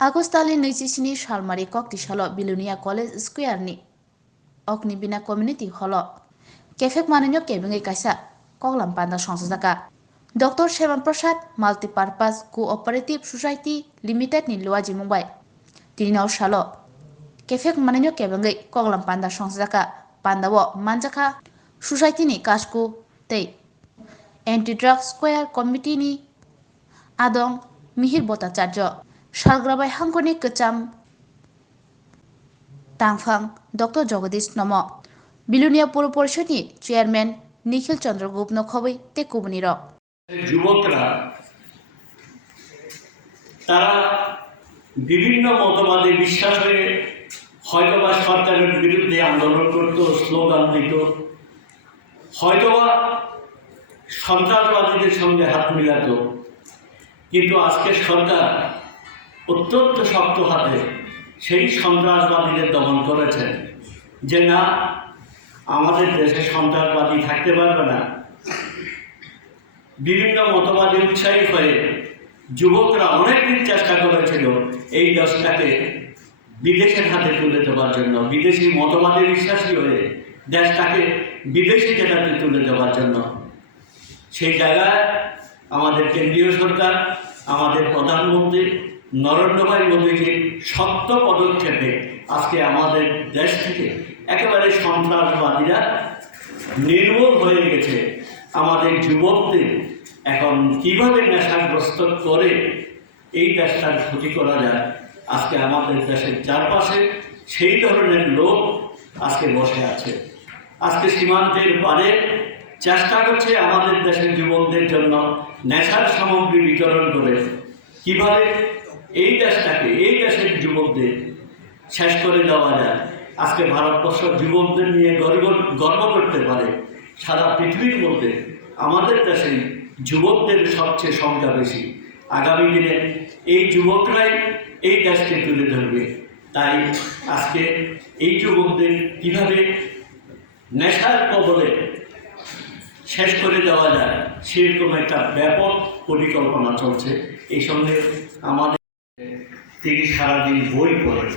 Agus tali nैजिस्नि सालमारि कक्ति सालो बिलुनिया college स्क्वायरनि अग्निबिना community hello केफेक मानिनो केबिंगै काisa कगलाम पान्दा संसजाका doctor Shyama Prasad माल्टीपार्पास cooperative society limited नि लुआजि मुंबाई तिनाव सालो केफेक मानिनो केबिंगै कगलाम पान्दा संसजाका पान्दावो मानजाखा सोसाइटी नि कासको तै एंटी ड्रग स्क्वायर कमिटी नि आदं मिहिर भट्टाचार्य सालग्राबाय हांखनि कचाम तांफां डॉक्टर जगदीश नम बिलुनिया पौर परिषदनि चेयरमैन निखिल चंद्र गुप्त खबै ते कुबनी যুবকরা তারা বিভিন্ন মতবাদে বিশ্বাস হয়ে হয়তোবা সরকারের বিরুদ্ধে আন্দোলন করত, স্লোগান দিত, হয়তোবা সন্ত্রাসবাদীদের সঙ্গে হাত মিলাত। কিন্তু আজকে সরকার অত্যন্ত শক্ত হাতে সেই সন্ত্রাসবাদীদের দমন করেছেন যে না, আমাদের দেশে সন্ত্রাসবাদী থাকতে পারবে না। বিভিন্ন মতবাদে উৎসাহী হয়ে যুবকরা অনেকদিন চেষ্টা করেছিল এই দেশটাকে বিদেশের হাতে তুলে দেওয়ার জন্য, বিদেশি মতবাদে বিশ্বাসী হয়ে দেশটাকে বিদেশি জেলাতে তুলে দেওয়ার জন্য। সেই জায়গায় আমাদের কেন্দ্রীয় সরকার, আমাদের প্রধানমন্ত্রী নরেন্দ্র ভাই মোদীজির শক্ত পদক্ষেপে আজকে আমাদের দেশ থেকে একেবারে সন্ত্রাসবাদীরা নির্মূল হয়ে গেছে। আমাদের যুবকদের এখন কিভাবে নেশাগ্রস্ত করে এই দেশটার ক্ষতি করা যায়, আজকে আমাদের দেশের চারপাশে সেই ধরনের লোক আজকে বসে আছে। আজকে সীমান্তের পারে চেষ্টা করছে আমাদের দেশের যুবকদের জন্য নেশার সামগ্রী বিতরণ করে কিভাবে এই দেশটাকে, এই দেশের যুবকদের শেষ করে দেওয়া যায়। আজকে ভারতবর্ষ যুবকদের নিয়ে গর্ব করতে পারে। সারা পৃথিবীর মধ্যে আমাদের দেশে যুবকদের সবচেয়ে সংখ্যা বেশি। আগামী দিনে এই যুবকরাই এই দেশকে তুলে ধরবে। তাই আজকে এই যুবকদের কীভাবে নেশার কবলে শেষ করে দেওয়া যায় সেরকম একটা ব্যাপক পরিকল্পনা চলছে। এই সঙ্গে আমাদের তিনি সারাদিন বই পড়েন,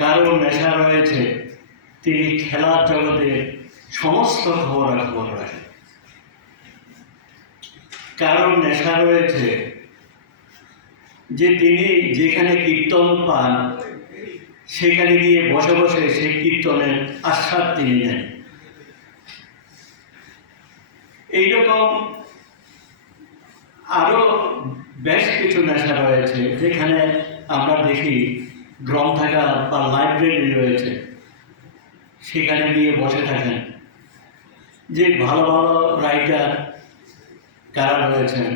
কারো নেশা রয়েছে তিনি খেলার জগতে সমস্ত খবরাখবর রাখেন, কারো নেশা রয়েছে যে তিনি যেখানে কীর্তন পান সেখানে গিয়ে বসে বসে সেই কীর্তনের আস্বাদ তিনি নেন। এইরকম আরও বেশ কিছু নেশা রয়েছে যেখানে আমরা দেখি গ্রন্থাগার বা লাইব্রেরি রয়েছে, সেখানে গিয়ে বসে থাকেন। যে ভালো ভালো রাইটার কারা রয়েছেন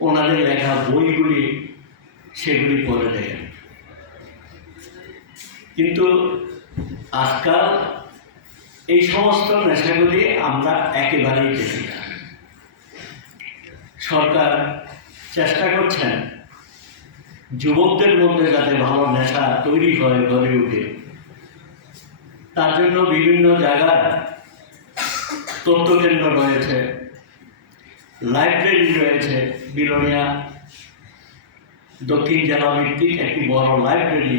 ওনাদের লেখা বইগুলি সেগুলি পড়ে দেখেন। কিন্তু আজকাল এই সমস্ত নেশাগুলি আমরা একেবারেই দেখি না। সরকার চেষ্টা করছেন যুবকদের মধ্যে যাতে ভালো নেশা তৈরি হয়, গড়ে উঠে, তার জন্য বিভিন্ন জায়গায় তথ্যকেন্দ্র রয়েছে, লাইব্রেরি রয়েছে। বিলোনিয়া দক্ষিণ জেলা ভিত্তিক একটি বড় লাইব্রেরি,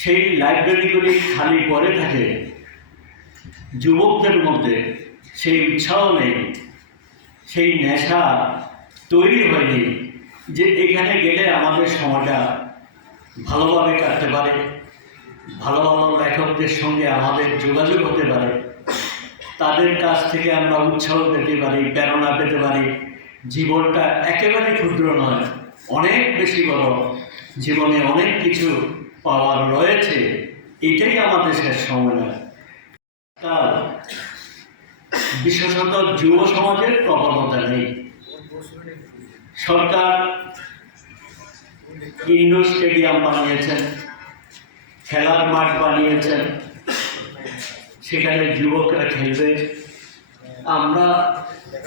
সেই লাইব্রেরিগুলি খালি পড়ে থাকে। যুবকদের মধ্যে সেই উৎসাহ নেই, সেই নেশা তৈরি হয়নি যে এখানে গেলে আমাদের সময়টা ভালোভাবে কাটতে পারে, ভালো ভালো লেখকদের সঙ্গে আমাদের যোগাযোগ হতে পারে, তাদের কাছ থেকে আমরা উৎসাহ পেতে পারি, প্রেরণা পেতে পারি। জীবনটা একেবারে ক্ষুদ্র নয়, অনেক বেশি বড়। জীবনে অনেক কিছু পাওয়ার রয়েছে, এটাই আমাদের শেষ সময় নয়। তার বিশেষত যুব সমাজের প্রবণতা নেই। সরকার ইন্ডোর স্টেডিয়াম বানিয়েছেন, খেলার মাঠ বানিয়েছেন, সেখানে যুবকরা খেলবে। আমরা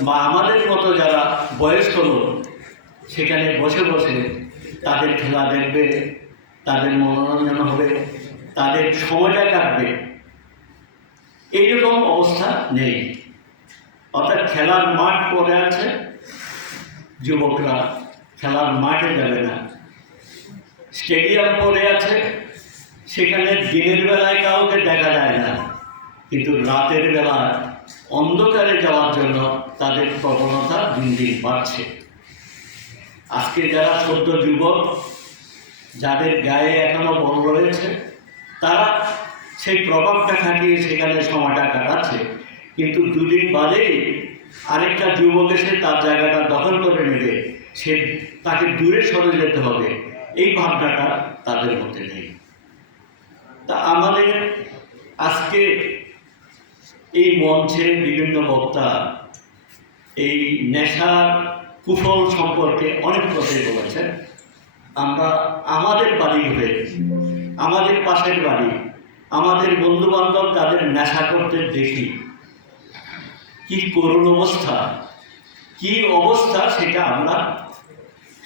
বা আমাদের মতো যারা বয়স্ক লোক সেখানে বসে বসে তাদের খেলা দেখবে, তাদের মনোরঞ্জন হবে, তাদের সময়টা কাটবে। এইরকম অবস্থা নেই। অর্থাৎ খেলার মাঠ পড়ে আছে, যুবকরা খেলার মাঠে যাবে না, স্টেডিয়াম পড়ে আছে, সেখানে দিনের বেলায় কাউকে দেখা যায় না, কিন্তু রাতের বেলা অন্ধকারে যাওয়ার জন্য তাদের প্রবণতা দিন দিন বাড়ছে। আজকে যারা সদ্য যুবক, যাদের গায়ে এখনো বল রয়েছে, তারা সেই প্রভাবটা খাটিয়ে সেখানে সময়টা কাটাচ্ছে, কিন্তু দুদিন বাদেই আরেকটা যুবক এসে তার জায়গাটা দখল করে নেবে, তাকে দূরে সরে যেতে হবে, এই ভাবনাটা তাদের মধ্যে নেই। তা আমাদের আজকে এই মঞ্চে বিভিন্ন বক্তা এই নেশার কুফল সম্পর্কে অনেক কথাই বলেছেন। আমরা আমাদের বাড়ি ঘুরে, আমাদের পাশের বাড়ি, আমাদের বন্ধু বান্ধব তাদের নেশা করতে দেখি, কি করুণ অবস্থা, কি অবস্থা সেটা আমরা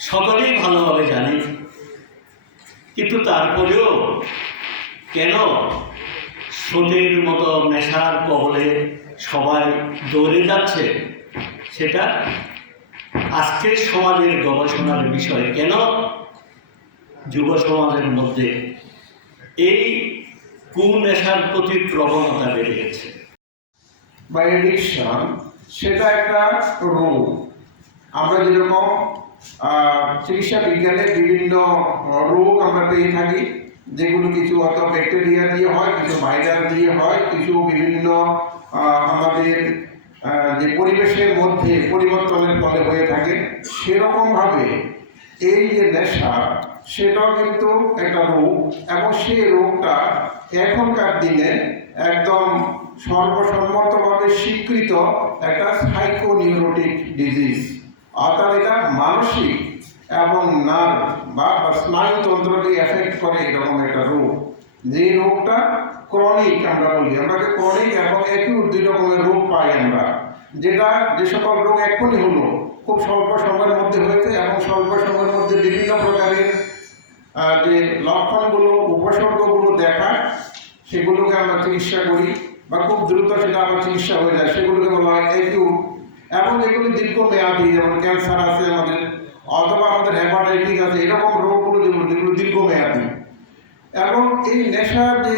সকলেই ভালোভাবে জানি। কিন্তু তারপরেও কেন সোদের মতো নেশার কবলে সবাই দৌড়ে যাচ্ছে, সেটা আজকের সমাজের গবেষণার বিষয়। কেন যুব সমাজের মধ্যে এই কুনেশার প্রতি প্রবণতা বেড়ে গেছে? বা এডিকশন, সেটা একটা রোগ। আমরা যেরকম চিকিৎসা বিজ্ঞানে বিভিন্ন রোগ আমরা পেয়ে থাকি, যেগুলো কিছু হয়তো ব্যাকটেরিয়া দিয়ে হয়, কিছু ভাইরাস দিয়ে হয়, কিছু বিভিন্ন আমাদের যে পরিবেশের মধ্যে পরিবর্তনের ফলে হয়ে থাকে। সেরকমভাবে এই যে নেশা, সেটাও কিন্তু একটা রোগ, এবং সেই রোগটা এখনকার দিনে একদম সর্বসম্মতভাবে স্বীকৃত একটা সাইকোনিউরোটিক ডিজিজ। অর্থাৎ এটা মানসিক এবং নার্ভ বা স্নায়ুতন্ত্রকে এফেক্ট করে এরকম একটা রোগ। যে রোগটা ক্রনিক আমরা বলি, আমরাকে ক্রনিক এবং অ্যাকিউট দুই রকমের রোগ পাই আমরা। যে সকল রোগ এক্ষুনি হলো, খুব স্বল্প সময়ের মধ্যে হয়েছে এবং স্বল্প সময়ের মধ্যে বিভিন্ন প্রকারের যে লক্ষণগুলো, উপসর্গগুলো দেখায়, সেগুলোকে আমরা চিকিৎসা করি বা খুব দ্রুত সেটা আমার চিকিৎসা হয়ে যায়, সেগুলোকে বলা হয় অ্যাকিউট। এবং এগুলি দীর্ঘমেয়াদী, যেমন ক্যান্সার আছে আমাদের, অথবা আমাদের হেপাটাইটিস আছে, এরকম রোগগুলো যেগুলো দীর্ঘমেয়াদী। এবং এই নেশার যে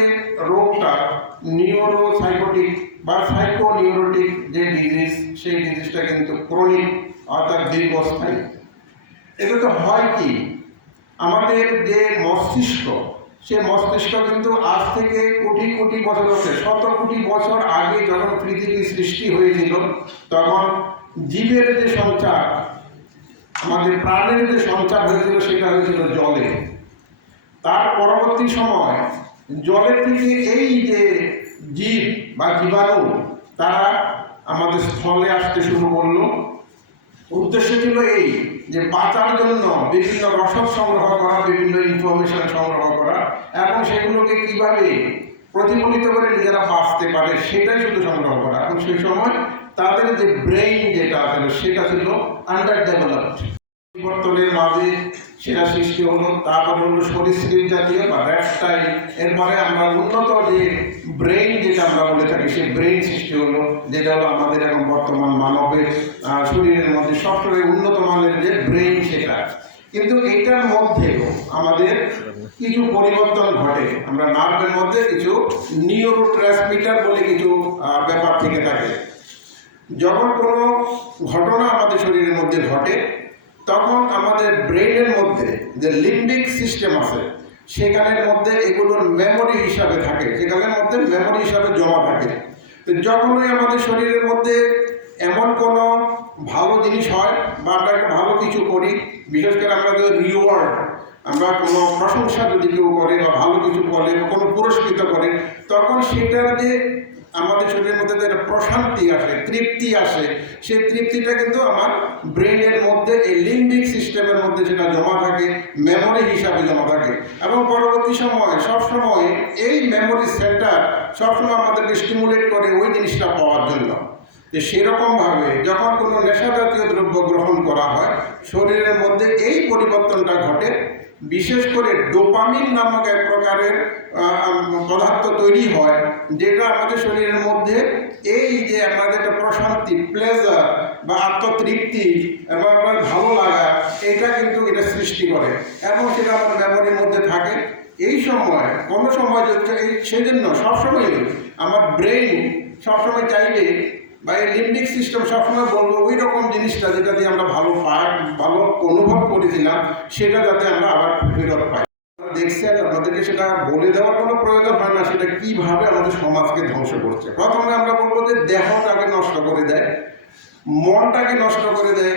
রোগটা নিউরোসাইকোটিক বা সাইকোনিউরোটিক যে ডিজিজ, সেই ডিজিজটা কিন্তু ক্রনিক, অর্থাৎ দীর্ঘস্থায়ী। এটাতে হয় কি, আমাদের যে মস্তিষ্ক, সে মস্তিষ্ক কিন্তু আজ থেকে কোটি কোটি বছর হচ্ছে, শত কোটি বছর আগে যখন পৃথিবী সৃষ্টি হয়েছিল, তখন জীবের যে সঞ্চার, আমাদের প্রাণের যে সঞ্চার হয়েছিল, সেটা হয়েছিল জলে। তার পরবর্তী সময় জলের থেকে এই যে জীব বা জীবাণু, তারা আমাদের স্থলে আসতে শুরু করলো। উদ্দেশ্য ছিল এই যে বাঁচার জন্য বিভিন্ন রসদ সংগ্রহ করা, বিভিন্ন ইনফরমেশন সংগ্রহ করা, এবং সেগুলোকে কিভাবে প্রতিফলিত করে নিজেরা বাঁচতে পারে সেটাই শুধু সংগ্রহ করা। এবং সেই সময় তাদের যে ব্রেইন যেটা ছিল, সেটা ছিল আন্ডার ডেভেলপড। পরিবর্তনের মাঝে সেটা সৃষ্টি হলো, তারপরে হলো সরীসৃপ জাতীয় বা রেপটাইল, এরপরে আমরা উন্নত যে ব্রেইন যেটা আমরা বলে থাকি, সেই ব্রেইন সৃষ্টি হলো, যেটা হলো আমাদের এখন বর্তমান মানবের শরীরের মধ্যে সবচেয়ে উন্নত মানের যে ব্রেইন সেটা। কিন্তু এটার মধ্যেও আমাদের কিছু পরিবর্তন ঘটে। আমরা নার্ভের মধ্যে কিছু নিউরোট্রান্সমিটার বলে কিছু ব্যাপার থেকে থাকে। যখন কোনো ঘটনা আমাদের শরীরের মধ্যে ঘটে, তখন আমাদের ব্রেইনের মধ্যে যে লিম্বিক সিস্টেম আছে, সেখানের মধ্যে এগুলোর মেমোরি হিসাবে থাকে, সেখানের মধ্যে মেমোরি হিসাবে জমা থাকে। তো যখনই আমাদের শরীরের মধ্যে এমন কোনো ভালো জিনিস হয় বা আমরা একটা ভালো কিছু করি, বিশেষ করে আমরা যে রিওয়ার্ড, আমরা কোনো প্রশংসা যদি কেউ করে বা ভালো কিছু বলে বা কোনো পুরস্কৃত করে, তখন সেটার যে আমাদের শরীরের মধ্যে যে প্রশান্তি আসে, তৃপ্তি আসে, সেই তৃপ্তিটা কিন্তু আমার ব্রেইনের মধ্যে এই লিম্বিক সিস্টেমের মধ্যে সেটা জমা থাকে, মেমোরি হিসাবে জমা থাকে। এবং পরবর্তী সময় সবসময় এই মেমোরি সেন্টার সবসময় আমাদেরকে স্টিমুলেট করে ওই জিনিসটা পাওয়ার জন্য। যে সেরকমভাবে যখন কোনো নেশা জাতীয় দ্রব্য গ্রহণ করা হয়, শরীরের মধ্যে এই পরিবর্তনটা ঘটে। বিশেষ করে ডোপামিন নামক এক প্রকারের পদার্থ তৈরি হয়, যেটা আমাদের শরীরের মধ্যে এই যে আমাদের একটা প্রশান্তি, প্লেজার বা আত্মতৃপ্তি এবং আমার ভালো এটা কিন্তু এটা সৃষ্টি করে এবং সেটা আমার মেমোরির মধ্যে থাকে। এই সময় কোনো সময় সেজন্য সবসময় আমার ব্রেইন সবসময় চাইলে বা এই লিম্বিক সিস্টেম সবসময় বলবো ওই রকম জিনিসটা যেটা দিয়ে আমরা ভালো অনুভব করেছিলাম সেটা যাতে আমরা আবার ফেরত পাই। দেখছেন, আমাদেরকে সেটা বলে দেওয়ার কোনো প্রয়োজন হয় না সেটা কিভাবে আমাদের সমাজকে ধ্বংস করছে। প্রথমে আমরা বলবো যে দেহটাকে নষ্ট করে দেয়, মনটাকে নষ্ট করে দেয়।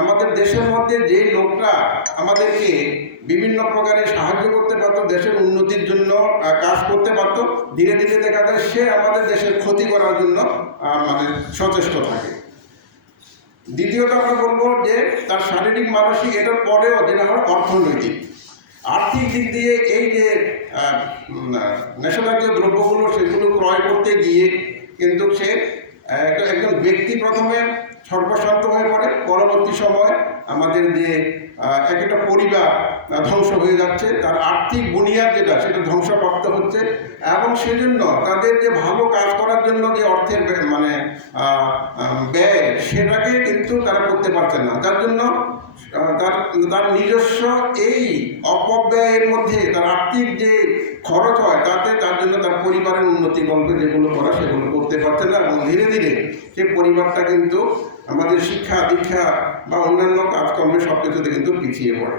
আমাদের দেশের মধ্যে যে লোকটা আমাদেরকে বিভিন্ন প্রকারে সাহায্য করতে পারতো, দেশের উন্নতির জন্য কাজ করতে পারতো, ধীরে ধীরে দেখা যায় সে আমাদের দেশের ক্ষতি করার জন্য সচেষ্ট থাকে। দ্বিতীয়ত আমরা বলবো যে তার শারীরিক মানসিক এটার পরেও যেটা হয় অর্থনৈতিক, আর্থিক দিক দিয়ে এই যে নেশাজাতীয় দ্রব্যগুলো সেগুলো ক্রয় করতে গিয়ে কিন্তু সে একজন ব্যক্তি প্রথমে সর্বশান্ত হয়ে পড়ে, পরবর্তী সময় আমাদের যে একটা পরিবার ধ্বংস হয়ে যাচ্ছে, তার আর্থিক বুনিয়াদ যেটা সেটা ধ্বংসপ্রাপ্ত হচ্ছে এবং সেজন্য তাদের যে ভালো কাজ করার জন্য যে অর্থের ব্যয় সেটাকে কিন্তু তারা করতে পারছে না, যার জন্য তার নিজস্ব এই অপব্যয়ের মধ্যে তার আর্থিক যে খরচ হয় তার জন্য তার পরিবারের উন্নতি গল্পে যেগুলো করা সেগুলো করতে পারছে না এবং ধীরে ধীরে সে পরিবারটা কিন্তু আমাদের শিক্ষা দীক্ষা বা অন্যান্য কাজকর্মে সব কিছুতে কিন্তু পিছিয়ে পড়ে।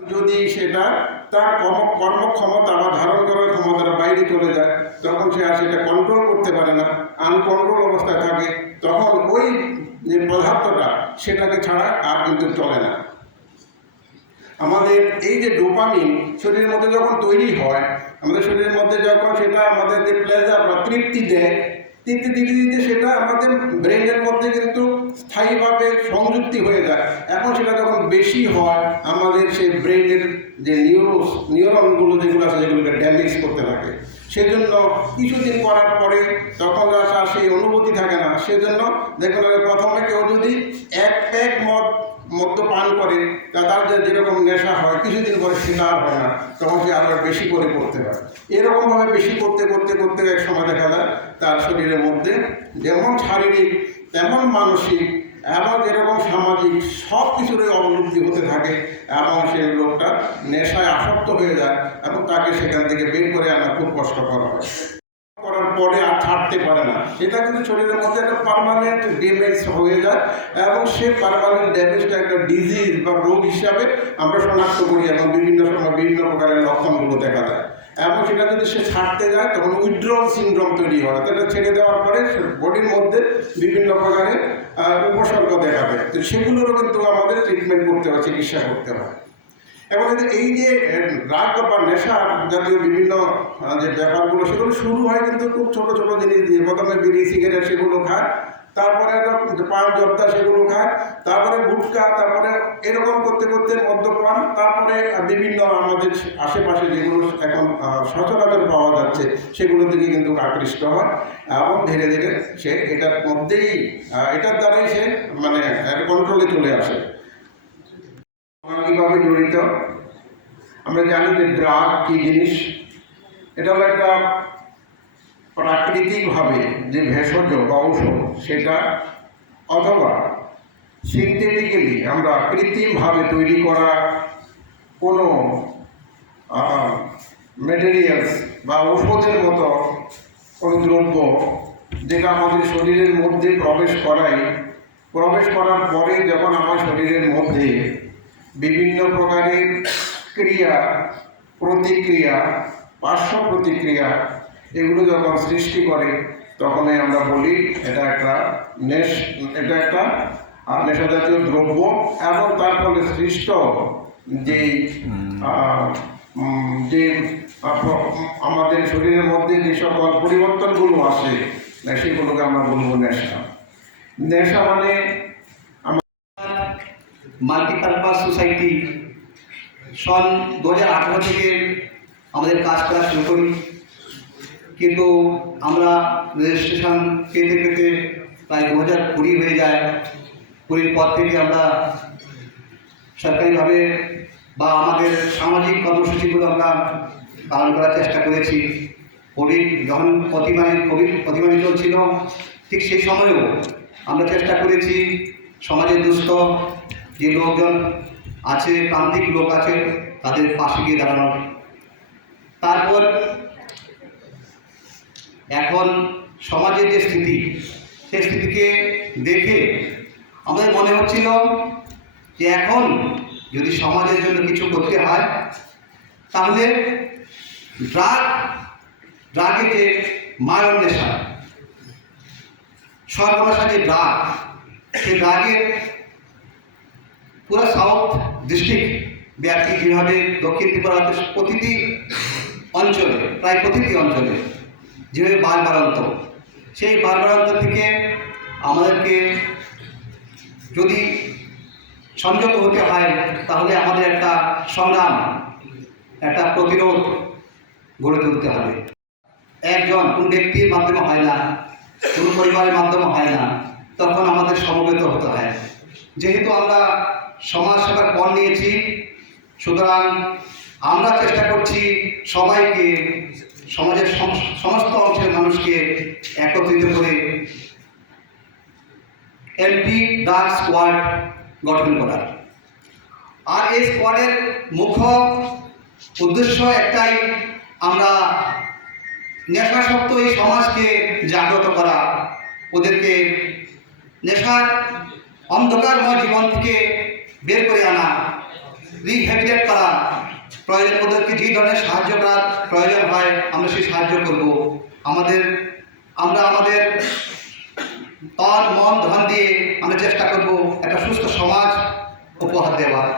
যদি সেটা তার কর্মক্ষমতা বা ধারণ করার ক্ষমতার বাইরে চলে যায় তখন সে আর সেটা কন্ট্রোল করতে পারে না, আনকন্ট্রোল অবস্থায় থাকে, তখন ওই যে পদার্থটা সেটাকে ছাড়া আর কিন্তু চলে না। আমাদের এই যে ডোপামিন শরীরের মধ্যে যখন তৈরি হয়, আমাদের শরীরের মধ্যে যখন সেটা আমাদের যে প্লেজার বা তৃপ্তি দেয়, তৃপ্তি দিতে দিতে সেটা আমাদের ব্রেনের মধ্যে কিন্তু স্থায়ীভাবে সংযুক্তি হয়ে যায়। এখন সেটা যখন বেশি হয় আমাদের সেই ব্রেনের যে নিউরনগুলো যেগুলো আছে যেগুলোকে ড্যামেজ করতে থাকে, সেজন্য কিছুদিন করার পরে তখন আর সেই অনুভূতি থাকে না। সেজন্য দেখুন, প্রথমে কেউ যদি এক প্যাক মদ্যপান করে তার যেরকম নেশা হয় কিছুদিন পরে সেটা আর হয় না, তখন সে আরো বেশি করে করতে পারে। এরকমভাবে বেশি করতে করতে করতে এক সময় দেখা যায় তার শরীরের মধ্যে যেমন শারীরিক তেমন মানসিক এবং যেরকম সামাজিক সব কিছুরই অবলুপ্তি হতে থাকে এবং সেই লোকটা নেশায় আসক্ত হয়ে যায় এবং তাকে সেখান থেকে বের করে আনা খুব কষ্টকর হয়। করার পরে আর ছাড়তে পারে না, সেটা কিন্তু শরীরের মধ্যে একটা পার্মানেন্ট ড্যামেজ হয়ে যায় এবং সে পার্মানেন্ট ড্যামেজটা একটা ডিজিজ বা রোগ হিসাবে আমরা শনাক্ত করি এবং বিভিন্ন সময় বিভিন্ন প্রকারের লক্ষণগুলো দেখা যায় এবং সেটা যদি সে ছাড়তে যায় তখন উইথড্রল সিনড্রোম তৈরি হয়। এটা ছেড়ে দেওয়ার পরে বডির মধ্যে বিভিন্ন প্রকারের উপসর্গ দেখা দেয়, তো সেগুলোরও কিন্তু আমাদের ট্রিটমেন্ট করতে হয়, চিকিৎসা করতে হয়। এবং এই যে ড্রাগ বা নেশা জাতীয় বিভিন্ন যে ব্যাপারগুলো সেগুলো শুরু হয় কিন্তু খুব ছোট ছোট জিনিস দিয়ে। প্রথমে বিড়ি সিগারেট সেগুলো খায়, তারপরে পান জর্দা সেগুলো খায়, তারপরে গুটখা, তারপরে এরকম করতে করতে মদ্যপান, তারপরে বিভিন্ন আমাদের আশেপাশে যেগুলো এখন সচরাচর পাওয়া যাচ্ছে সেগুলো থেকে কিন্তু আকৃষ্ট হয় এবং ধীরে ধীরে সে এটার মধ্যেই এটার দ্বারাই সে কন্ট্রোলে চলে আসে। কিভাবে জড়িত আমরা জানি যে ড্রাগ কি জিনিস। এটা হলো একটা প্রাকৃতিকভাবে যে ভেষজ বা ঔষধ সেটা, অথবা সিনথেটিক্যালি আমরা কৃত্রিমভাবে তৈরি করা কোনো ম্যাটেরিয়ালস বা ঔষধের মতো কোনো দ্রব্য যেটা আমাদের শরীরের মধ্যে প্রবেশ করার পরে যখন আমার শরীরের মধ্যে বিভিন্ন প্রকারের ক্রিয়া প্রতিক্রিয়া পার্শ্ব প্রতিক্রিয়া এগুলো যখন সৃষ্টি করে তখনই আমরা বলি এটা একটা নেশাজাতীয় দ্রব্য এবং তার ফলে সৃষ্ট যে আমাদের শরীরের মধ্যে যে সকল পরিবর্তনগুলো আসে সেগুলোকে আমরা বলবো নেশা। নেশা মানে মাল্টিপারপাস সোসাইটি সন 2018 থেকে আমাদের কাজ করা শুরু করি, কিন্তু আমরা রেজিস্ট্রেশন পেতে পেতে প্রায় 2020 হয়ে যায়। 20 পর থেকে আমরা সরকারিভাবে বা আমাদের সামাজিক কর্মসূচিগুলো আমরা পালন করার চেষ্টা করেছি। কোভিড যখন কোভিড প্রতিবারই চলছিল, ঠিক সেই সময়েও আমরা চেষ্টা করেছি সমাজের দুস্থ যে লোকজন আছে, প্রান্তিক লোক আছে, তাদের পাশে গিয়ে দাঁড়ানো। তারপর এখন সমাজের যে স্থিতি, সেই স্থিতিকে দেখে আমাদের মনে হচ্ছিল যে এখন যদি সমাজের জন্য কিছু করতে হয় তাহলে ড্রাগের যে মারণ নেশা, সর্বনাশা যে ড্রাগ, সেই ড্রাগের পুরো সাউথ ডিস্ট্রিক্ট ব্যাপী যেভাবে দক্ষিণ ত্রিপুরাতে প্রতিটি অঞ্চলে, প্রায় প্রতিটি অঞ্চলে যেভাবে বারবারান্ত, সেই বারবারান্ত থেকে আমাদেরকে যদি সংযত হতে হয় তাহলে আমাদের একটা সংগ্রাম, একটা প্রতিরোধ গড়ে তুলতে হবে। একজন কোন ব্যক্তির মাধ্যমে হয় না, কোনো পরিবারের মাধ্যমে হয় না, তখন আমাদের সমবেত হতে হয়। যেহেতু আমরা সমাজ সেবার পণ নিয়েছি, সুতরাং আমরা চেষ্টা করছি সবাইকে, সমাজের সমস্ত অংশের মানুষকে একত্রিত করে এমপি ড্রাগ স্কোয়াড গঠন করার। আর এই স্কোয়াডের মুখ্য উদ্দেশ্য একটাই, আমরা নেশাসক্ত এই সমাজকে জাগ্রত করা, ওদেরকে নেশার অন্ধকারময় জীবন থেকে বের করে আনা, রিহ্যাবিলিটেট করা, প্রয়োজন ওদেরকে যে ধরনের সাহায্য করার প্রয়োজন হয় আমরা সেই সাহায্য করব। আমরা আমাদের তন মন ধন দিয়ে আমরা চেষ্টা করব একটা সুস্থ সমাজ উপহার দেওয়ার।